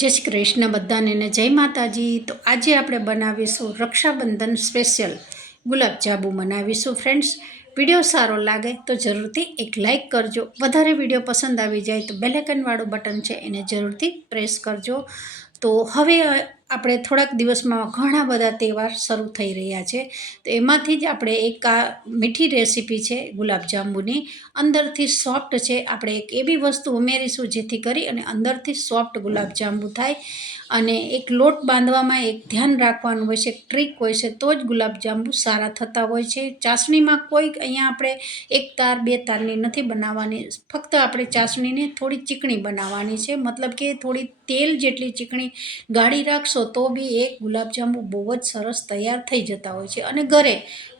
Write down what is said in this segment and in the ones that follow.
જય શ્રી કૃષ્ણ બધાને ને જય માતાજી। તો આજે આપણે બનાવીશું રક્ષાબંધન સ્પેશિયલ ગુલાબજાંબુ બનાવીશું। ફ્રેન્ડ્સ, વિડીયો સારો લાગે તો જરૂરથી એક લાઇક કરજો। વધારે વિડીયો પસંદ આવી જાય તો બેલ આઇકનવાળું બટન છે એને જરૂરથી પ્રેસ કરજો। તો હવે આપણે થોડાક દિવસમાં ઘણા બધા તહેવાર શરૂ થઈ રહ્યા છે, તો એમાંથી જ આપણે એક આ મીઠી રેસીપી છે ગુલાબજાંબુની, અંદરથી સોફ્ટ છે। આપણે એક એવી વસ્તુ ઉમેરીશું જેથી કરી અને અંદરથી સોફ્ટ ગુલાબજાંબુ થાય। અને એક લોટ બાંધવામાં એક ધ્યાન રાખવાનું હોય છે, એક ટ્રીક હોય છે, તો જ ગુલાબજાંબુ સારા થતા હોય છે। ચાસણીમાં કોઈ અહીંયા આપણે એક તાર બે તારની નથી બનાવવાની, ફક્ત આપણે ચાસણીને થોડી ચીકણી બનાવવાની છે, મતલબ કે થોડી તેલ જેટલી ચીકણી ગાળી રાખશો તો બી એક ગુલાબજાંબુ બહુ જ સરસ તૈયાર થઈ જતા હોય છે। અને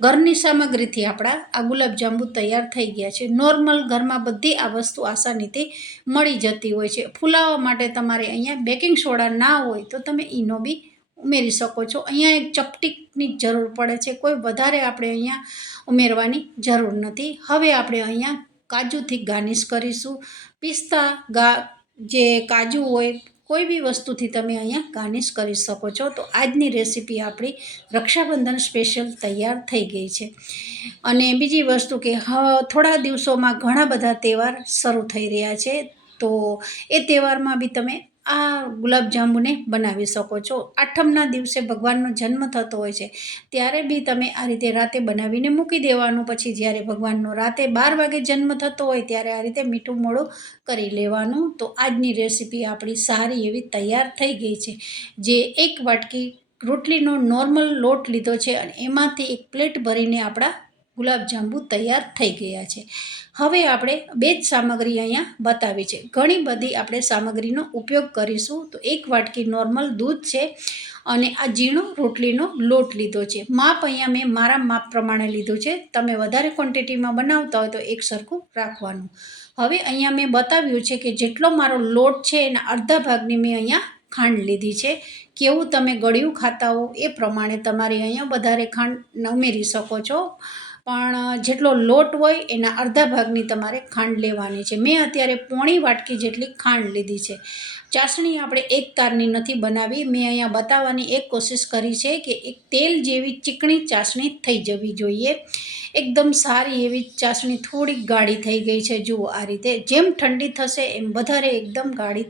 ઘરની સામગ્રીથી આપણા આ ગુલાબજાંબુ તૈયાર થઈ ગયા છે। નોર્મલ ઘરમાં બધી આ વસ્તુ આસાનીથી મળી જતી હોય છે। ફુલાવા માટે તમારે અહીંયા બેકિંગ સોડા ના હોય તો તમે ઈનો બી ઉમેરી શકો છો। અહીંયા એક ચપટીકની જરૂર પડે છે, કોઈ વધારે આપણે અહીંયા ઉમેરવાની જરૂર નથી। હવે આપણે અહીંયા કાજુથી ગાર્નિશ કરીશું। પિસ્તા જે કાજુ હોય કોઈ બી વસ્તુથી તમે અહીંયા ગાર્નિશ કરી શકો છો। તો આજની રેસીપી આપણી રક્ષાબંધન સ્પેશિયલ તૈયાર થઈ ગઈ છે। અને બીજી વસ્તુ કે થોડા દિવસોમાં ઘણા બધા તહેવાર શરૂ થઈ રહ્યા છે, તો એ તહેવારમાં બી તમે આ ગુલાબજાંબુને બનાવી શકો છો। આઠમના દિવસે ભગવાનનો જન્મ થતો હોય છે, ત્યારે બી તમે આ રીતે રાતે બનાવીને મૂકી દેવાનું। પછી જ્યારે ભગવાનનો રાતે 12 વાગે જન્મ થતો હોય ત્યારે આ રીતે મીઠું મોડું કરી લેવાનું। તો આજની રેસીપી આપણી સારી એવી તૈયાર થઈ ગઈ છે। જે એક વાટકી રોટલીનો નોર્મલ લોટ લીધો છે અને એમાંથી એક પ્લેટ ભરીને આપણા ગુલાબજાંબુ તૈયાર થઈ ગયા છે। હવે આપણે બે જ સામગ્રી અહીંયા બતાવી છે, ઘણી બધી આપણે સામગ્રીનો ઉપયોગ કરીશું। તો એક વાટકી નોર્મલ દૂધ છે અને આ ઝીણો રોટલીનો લોટ લીધો છે। માપ અહીંયા મેં મારા માપ પ્રમાણે લીધું છે, તમે વધારે ક્વોન્ટિટીમાં બનાવતા હોય તો એક સરખું રાખવાનું। હવે અહીંયા મેં બતાવ્યું છે કે જેટલો મારો લોટ છે એના અડધા ભાગની મેં અહીંયા ખાંડ લીધી છે। કેવું તમે ગળ્યું ખાતા હો એ પ્રમાણે તમારે અહીંયા વધારે ખાંડ ઉમેરી શકો છો, પણ જેટલો લોટ હોય એના અડધા ભાગની તમારે ખાંડ લેવાની છે। મેં અત્યારે પોણી વાટકી જેટલી ખાંડ લીધી છે। ચાસણી આપણે એક તારની નથી બનાવી, મેં અહીંયા બતાવવાની એક કોશિશ કરી છે કે એક તેલ જેવી ચીકણી ચાસણી થઈ જવી જોઈએ। એકદમ સારી એવી ચાસણી થોડીક ગાઢી થઈ ગઈ છે, જુઓ આ રીતે। જેમ ઠંડી થશે એમ વધારે એકદમ ગાઢી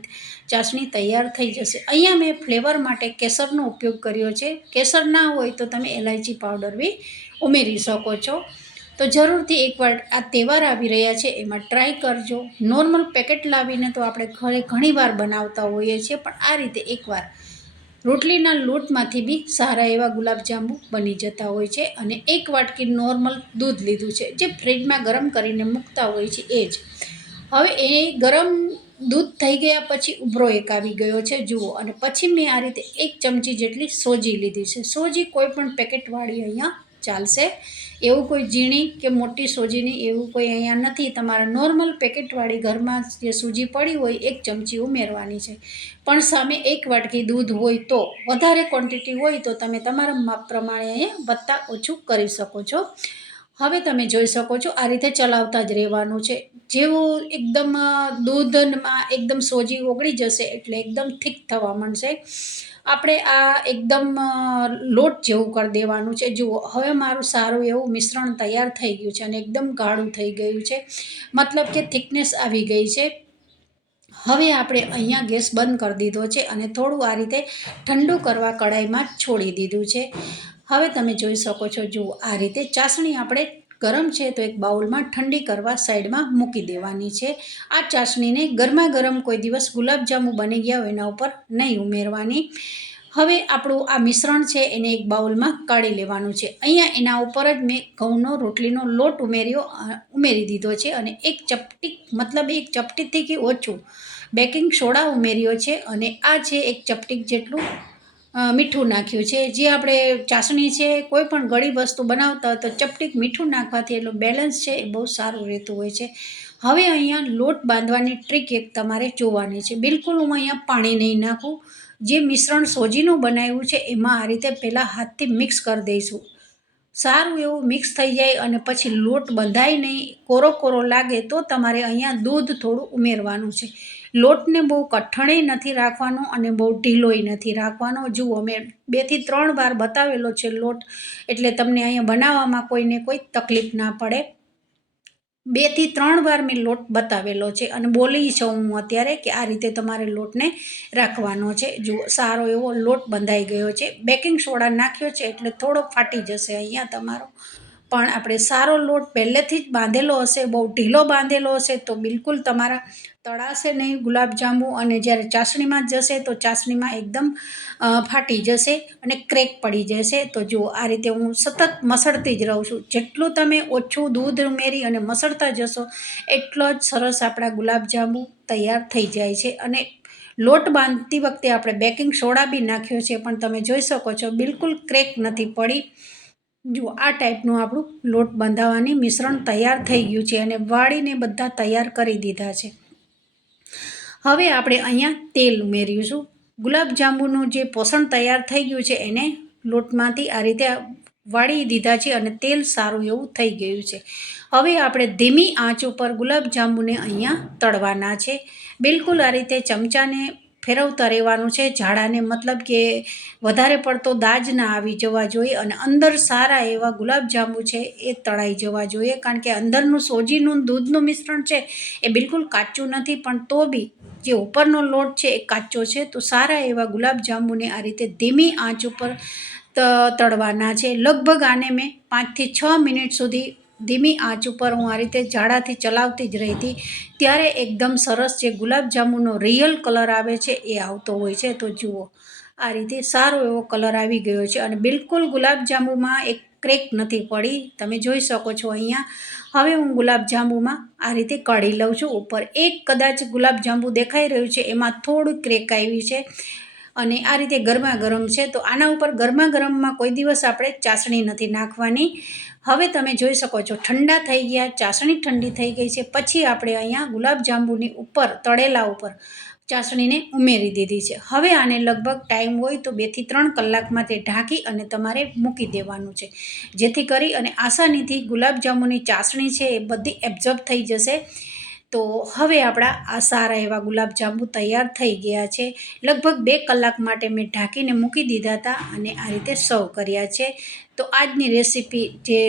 ચાસણી તૈયાર થઈ જશે। અહીંયા મેં ફ્લેવર માટે કેસરનો ઉપયોગ કર્યો છે, કેસર ના હોય તો તમે એલાયચી પાવડર બી ઉમેરી શકો છો। તો જરૂરથી એકવાર આ તહેવાર આવી રહ્યા છે એમાં ટ્રાય કરજો। નોર્મલ પેકેટ લાવીને તો આપણે ઘરે ઘણીવાર બનાવતા હોઈએ છીએ, પણ આ રીતે એકવાર રોટલીના લોટમાંથી બી સારા એવા ગુલાબજાંબુ બની જતા હોય છે। અને એક વાટકી નોર્મલ દૂધ લીધું છે, જે ફ્રીજમાં ગરમ કરીને મૂકતા હોય છે એ જ। હવે એ ગરમ દૂધ થઈ ગયા પછી ઉભરો એક આવી ગયો છે, જુઓ। અને પછી મેં આ રીતે એક ચમચી જેટલી સોજી લીધી છે। સોજી કોઈ પણ પેકેટવાળી અહીંયા ચાલશે, એવું કોઈ ઝીણી કે મોટી સોજીની એવું કોઈ અહીંયા નથી। તમારા નોર્મલ પેકેટવાળી ઘરમાં જે સૂજી પડી હોય એક ચમચી ઉમેરવાની છે, પણ સામે એક વાટકી દૂધ હોય તો, વધારે ક્વોન્ટિટી હોય તો તમે તમારા માપ પ્રમાણે અહીંયા વધતા ઓછું કરી શકો છો। હવે તમે જોઈ શકો છો આ રીતે ચલાવતા જ રહેવાનું છે। જેવું એકદમ દૂધમાં એકદમ સોજી ઓગળી જશે એટલે એકદમ થીક થવા માંડશે, આપણે આ એકદમ લોટ જેવું કરી દેવાનું છે। જુઓ, હવે મારું સારું એવું મિશ્રણ તૈયાર થઈ ગયું છે અને એકદમ ગાઢું થઈ ગયું છે, મતલબ કે થિકનેસ આવી ગઈ છે। હવે આપણે અહીંયા ગેસ બંધ કરી દીધો છે અને થોડું આ રીતે ઠંડુ કરવા કડાઈમાં છોડી દીધું છે। હવે તમે જોઈ શકો છો, જુઓ આ રીતે ચાસણી આપણે ગરમ છે તો એક બાઉલમાં ઠંડી કરવા સાઈડમાં મૂકી દેવાની છે। આ ચાસણીને ગરમા ગરમ કોઈ દિવસ ગુલાબજાંબુ બની ગયા હોય એના ઉપર નહીં ઉમેરવાની। હવે આપણું આ મિશ્રણ છે એને એક બાઉલમાં કાઢી લેવાનું છે। અહીંયા એના ઉપર જ મેં ઘઉંનો રોટલીનો લોટ ઉમેરી દીધો છે અને એક ચપટી, મતલબ એક ચપટીથી કે ઓછું બેકિંગ સોડા ઉમેર્યો છે અને આ છે એક ચપટી જેટલું મીઠું નાખ્યું છે। જે આપણે ચાસણી છે કોઈ પણ ગળી વસ્તુ બનાવતા હોય તો ચપટીક મીઠું નાખવાથી એટલું બેલેન્સ છે એ બહુ સારું રહેતું હોય છે। હવે અહીંયા લોટ બાંધવાની ટ્રીક એક તમારે જોવાની છે, બિલકુલ હું અહીંયા પાણી નહીં નાખું। જે મિશ્રણ સોજીનું બનાવ્યું છે એમાં આ રીતે પહેલાં હાથથી મિક્સ કરી દઈશું, સારું એવું મિક્સ થઈ જાય અને પછી લોટ બંધાય નહીં, કોરો કોરો લાગે તો તમારે અહીંયા દૂધ થોડું ઉમેરવાનું છે. લોટને બહુ કઠણે નથી રાખવાનો અને બહુ ઢીલોય નથી રાખવાનો. જુઓ મેં 2 થી 3 વાર બતાવેલો છે લોટ, એટલે તમને અહીંયા બનાવવામાં કોઈને કોઈ તકલીફ ના પડે. 2 થી 3 વાર મેં લોટ બતાવેલો છે અને બોલી છું હું અત્યારે કે આ રીતે તમારે લોટને રાખવાનો છે. જુઓ સારો એવો લોટ બંધાઈ ગયો છે. બેકિંગ સોડા નાખ્યો છે એટલે થોડો ફાટી જશે અહીંયા તમારો, પણ આપણે સારો લોટ પહેલેથી જ બાંધેલો હશે, બહુ ઢીલો બાંધેલો હશે તો બિલકુલ તમારા તળાશે નહીં ગુલાબજાંબુ, અને જ્યારે ચાસણીમાં જશે તો ચાસણીમાં એકદમ ફાટી જશે અને ક્રેક પડી જશે. તો જુઓ આ રીતે હું સતત મસળતી જ રહું છું. જેટલું તમે ઓછું દૂધ ઉમેરી અને મસળતા જશો એટલો જ સરસ આપણા ગુલાબજાંબુ તૈયાર થઈ જાય છે. અને લોટ બાંધતી વખતે આપણે બેકિંગ સોડા બી નાખ્યો છે, પણ તમે જોઈ શકો છો બિલકુલ ક્રેક નથી પડી. જુઓ આ ટાઈપનું આપણું લોટ બાંધવાની મિશ્રણ તૈયાર થઈ ગયું છે અને વાળીને બધા તૈયાર કરી દીધા છે. હવે આપણે અહીંયા તેલ ઉમેરીશું. ગુલાબજાંબુનું જે પોષણ તૈયાર થઈ ગયું છે એને લોટમાંથી આ રીતે વાળી દીધા છે અને તેલ સારું એવું થઈ ગયું છે. હવે આપણે ધીમી આંચ ઉપર ગુલાબજાંબુને અહીંયા તળવાના છે. બિલકુલ આ રીતે ચમચાને ફેરવતા રહેવાનું છે, જાડાને, મતલબ કે વધારે પડતો દાજ ના આવી જવા જોઈએ અને અંદર સારા એવા ગુલાબજાંબુ છે એ તળાઈ જવા જોઈએ, કારણ કે અંદરનું સોજીનું દૂધનું મિશ્રણ છે એ બિલકુલ કાચું નથી, પણ તો બી જે ઉપરનો લોટ છે એ કાચો છે. તો સારા એવા ગુલાબજાંબુને આ રીતે ધીમી આંચ ઉપર તળવાના છે. લગભગ આને મેં 5 થી 6 મિનિટ સુધી ધીમી આંચ ઉપર હું આ રીતે જાડાથી ચલાવતી જ રહી હતી. ત્યારે એકદમ સરસ જે ગુલાબજાંબુનો રિયલ કલર આવે છે એ આવતો હોય છે. તો જુઓ આ રીતે સારો એવો કલર આવી ગયો છે અને બિલકુલ ગુલાબજાંબુમાં એક ક્રેક નથી પડી, તમે જોઈ શકો છો અહીંયા. હવે હું ગુલાબજાંબુમાં આ રીતે કાઢી લઉં છું. ઉપર એક કદાચ ગુલાબજાંબુ દેખાઈ રહ્યું છે, એમાં થોડું ક્રેક આવી છે અને આ રીતે ગરમા ગરમ છે. તો આના ઉપર ગરમા ગરમમાં કોઈ દિવસ આપણે ચાસણી નથી નાખવાની. હવે તમે જોઈ શકો છો ઠંડા થઈ ગયા, ચાસણી ઠંડી થઈ ગઈ છે. પછી આપણે અહીંયા ગુલાબજાંબુની ઉપર તળેલા ઉપર ચાસણીને ઉમેરી દીધી છે. હવે આને લગભગ ટાઈમ હોય તો 2 થી 3 કલાક માટે ઢાંકી અને તમારે મૂકી દેવાનું છે, જેથી કરી અને આસાનીથી ગુલાબજાંબુની ચાસણી છે એ બધી એબ્ઝોર્બ થઈ જશે. તો હવે આપણા આ સારા એવા ગુલાબજાંબુ તૈયાર થઈ ગયા છે. લગભગ 2 કલાક માટે મેં ઢાંકીને મૂકી દીધા હતા અને આ રીતે સર્વ કર્યા છે. તો આજની રેસીપી જે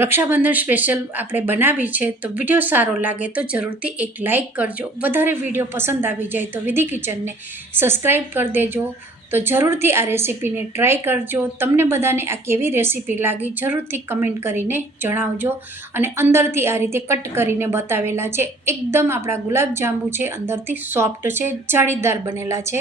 રક્ષાબંધન સ્પેશિયલ આપણે બનાવી છે. તો વિડીયો સારો લાગે તો જરૂરથી એક લાઇક કરજો. વધારે વિડીયો પસંદ આવી જાય તો વિધિ કિચનને સબસ્ક્રાઈબ કરી દેજો. તો જરૂરથી આ રેસીપીને ટ્રાય કરજો. તમને બધાને આ કેવી રેસીપી લાગી જરૂરથી કમેન્ટ કરીને જણાવજો. અને અંદરથી આ રીતે કટ કરીને બતાવેલા છે. એકદમ આપણા ગુલાબજાંબુ છે અંદરથી સોફ્ટ છે, જાળીદાર બનેલા છે.